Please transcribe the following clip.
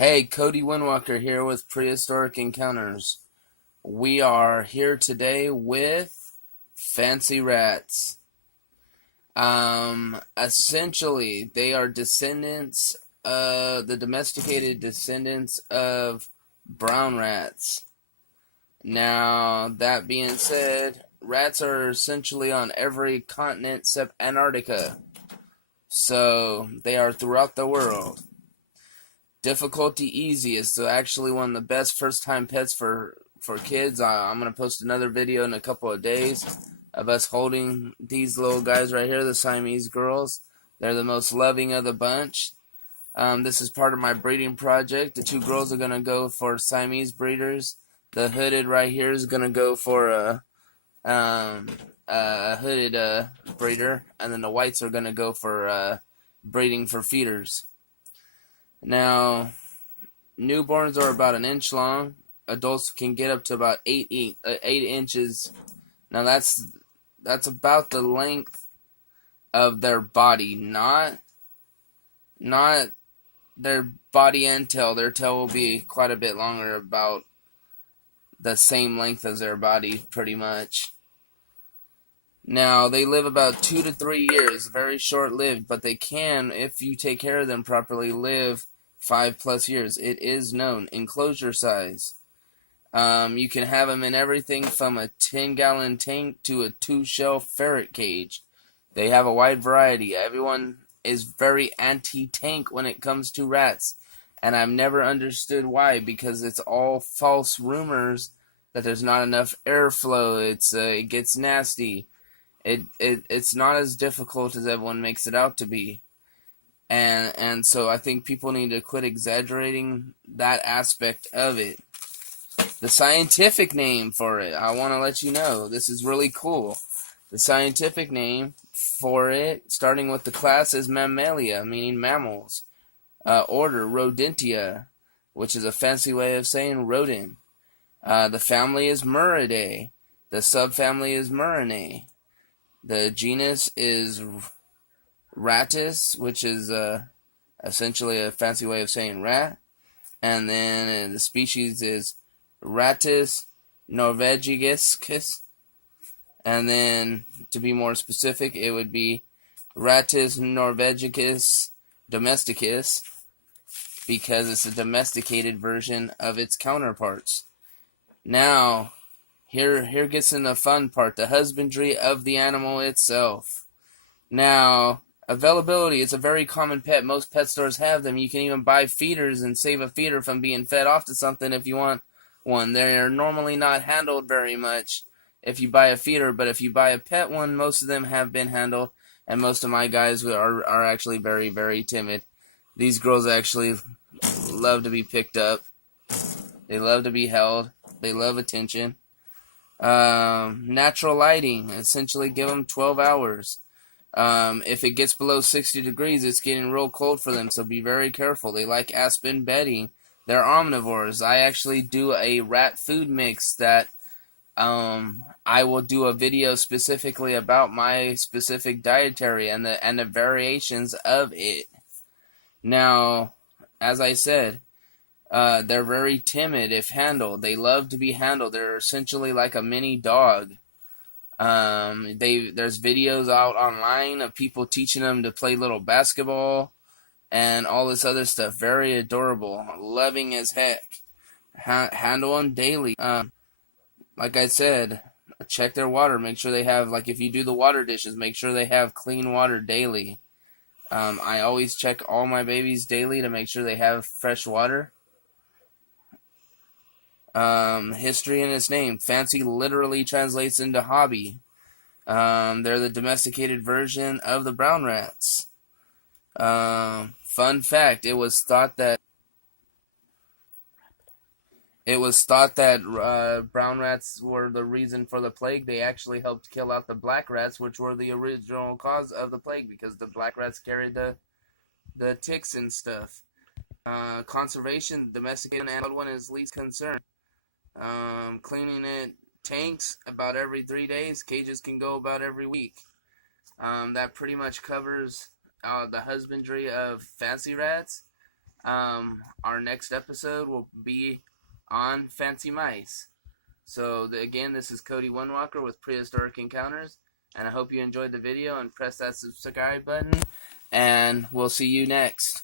Hey, Cody Windwalker here with Prehistoric Encounters. We are here today with fancy rats. Essentially, they are descendants, the domesticated descendants of brown rats. Now, that being said, rats are essentially on every continent except Antarctica. So, they are throughout the world. Difficulty easy is actually one of the best first time pets for kids. I'm gonna post another video in a couple of days of us holding these little guys right here, the Siamese girls. They're the most loving of the bunch. This is part of my breeding project. The two girls are gonna go for Siamese breeders. The hooded right here is gonna go for a hooded breeder, and then the whites are gonna go for breeding for feeders. Now, newborns are about an inch long. Adults can get up to about 8 inches. Now that's about the length of their body, not their body and tail. Their tail will be quite a bit longer, about the same length as their body, pretty much. Now, they live about 2 to 3 years, very short-lived, but they can, if you take care of them properly, live 5+ years. It is known. Enclosure size. You can have them in everything from a 10-gallon tank to a 2-shelf ferret cage. They have a wide variety. Everyone is very anti-tank when it comes to rats, and I've never understood why, because it's all false rumors that there's not enough airflow. It gets nasty. It's not as difficult as everyone makes it out to be. And so I think people need to quit exaggerating that aspect of it. The scientific name for it, I want to let you know, this is really cool. The scientific name for it, starting with the class, is Mammalia, meaning mammals. Order, Rodentia, which is a fancy way of saying rodent. The family is Muridae. The subfamily is Murinae. The genus is Rattus, which is essentially a fancy way of saying rat. And then the species is Rattus norvegicus. And then, to be more specific, it would be Rattus norvegicus domesticus, because it's a domesticated version of its counterparts. Now, here gets in the fun part, the husbandry of the animal itself. Now, availability, it's a very common pet. Most pet stores have them. You can even buy feeders and save a feeder from being fed off to something if you want one. They're normally not handled very much if you buy a feeder, but if you buy a pet one, most of them have been handled, and most of my guys are actually very, very timid. These girls actually love to be picked up. They love to be held. They love attention. Natural lighting, essentially give them 12 hours. If it gets below 60 degrees, it's getting real cold for them, so be very careful. They like aspen bedding. They're omnivores. I actually do a rat food mix that I will do a video specifically about my specific dietary and the variations of it. Now, as I said, they're very timid if handled. They love to be handled. They're essentially like a mini dog. There's videos out online of people teaching them to play little basketball and all this other stuff. Very adorable, loving as heck. Handle them daily. Like I said, check their water. Make sure they have, like, if you do the water dishes, make sure they have clean water daily. I always check all my babies daily to make sure they have fresh water. History in its name. Fancy literally translates into hobby. They're the domesticated version of the brown rats. Fun fact, it was thought that brown rats were the reason for the plague. They actually helped kill out the black rats, which were the original cause of the plague, because the black rats carried the ticks and stuff. Conservation, domesticated animal one is least concern. Cleaning it, tanks about every 3 days. Cages can go about every week. That pretty much covers the husbandry of fancy rats. Our next episode will be on fancy mice. So again, this is Cody Onewalker with Prehistoric Encounters, and I hope you enjoyed the video and press that subscribe button, and we'll see you next.